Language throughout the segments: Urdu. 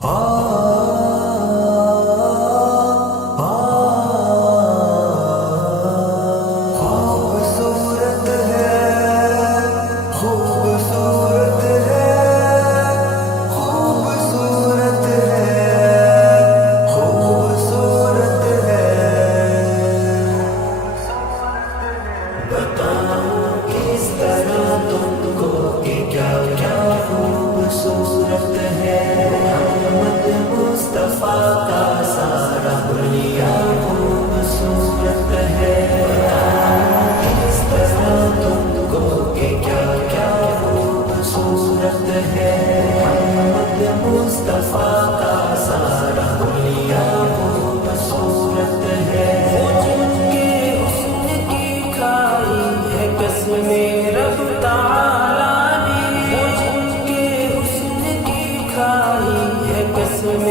خوبصورت ہے، خوبصورت ہے، خوبصورت ہے، خوبصورت ہے۔ بتاؤں کس طرح تم کو کہ کیا کیا خوبصورت ہے۔ محمد مصطفیٰ کا سارا حلیہ خوبصورت ہے۔ کس طرح تم کو کہ کیا کیا خوبصورت ہے۔ محمد مصطفیٰ کا سارا حلیہ خوبصورت ہے۔ جن کے حسن کی کھائی ہے قسم رب تعالیٰ نے، جن کے حسن کی کھائی ہے قسم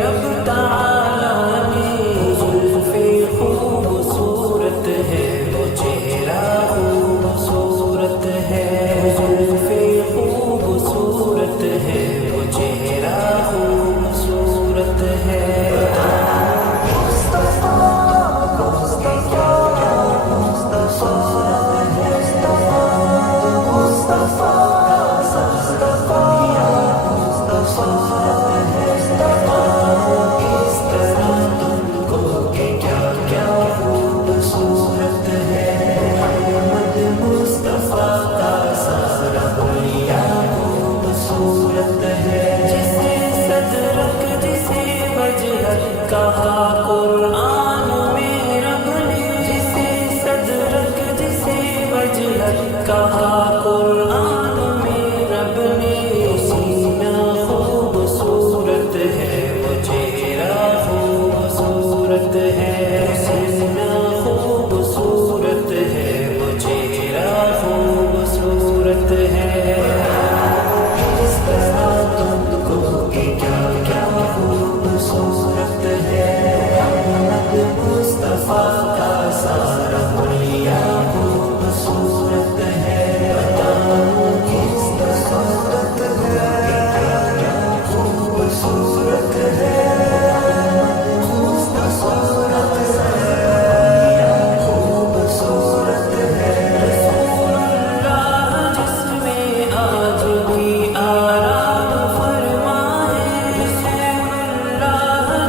رب تعالیٰ نے۔ زلف خوبصورت ہے، وہ چہرہ خوبصورت ہے۔ زلف خوبصورت ہے، وہ چہرہ خوبصورت ہے۔ کہا قرآن میں رب نے، جسے صدرک جسے وجہت کہا قرآن میں رب نے۔ سینہ خوبصورت ہے، وہ چہرہ خوبصورت ہے۔ سینہ خوبصورت ہے، وہ چہرہ خوبصورت ہے۔ اس طرح تم کو کہ کیا کیا خوبصورت ہے۔ محمد مصطفیٰ کا سارا حلیہ خوبصورت ہے۔ بتاؤں کس طرح خوبصورت ہے۔ خوبصورت ہے، خوبصورت ہے۔ رسول اللہ جس میں آج بھی آرام فرمائے، رسول اللہ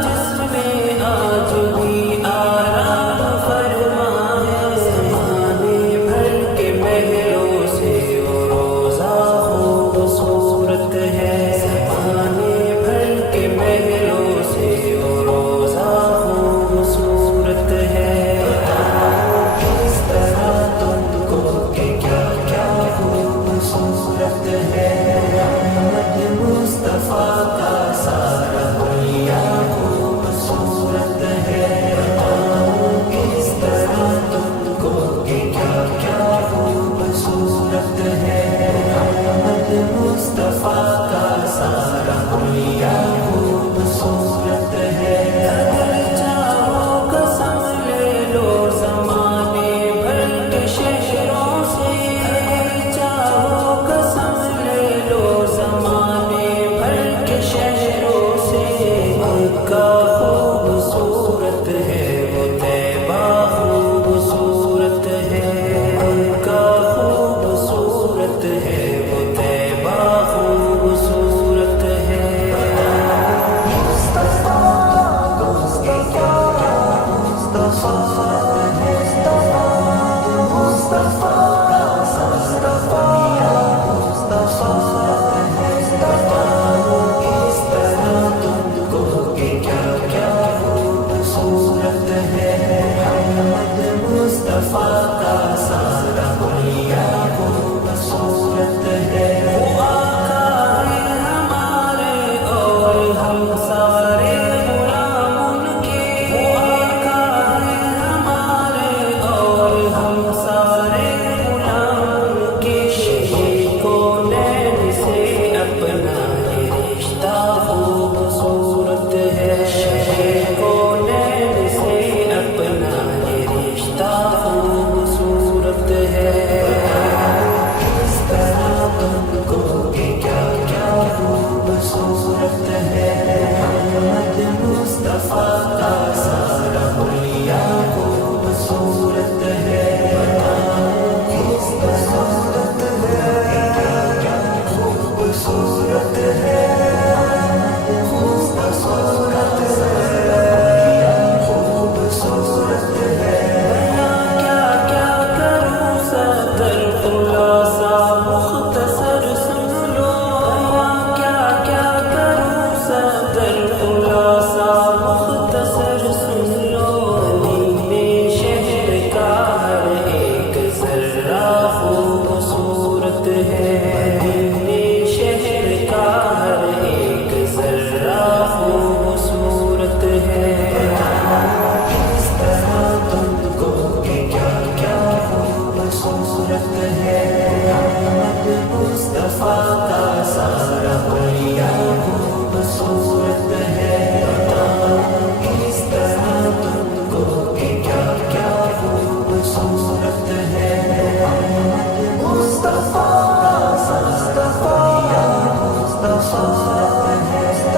ہے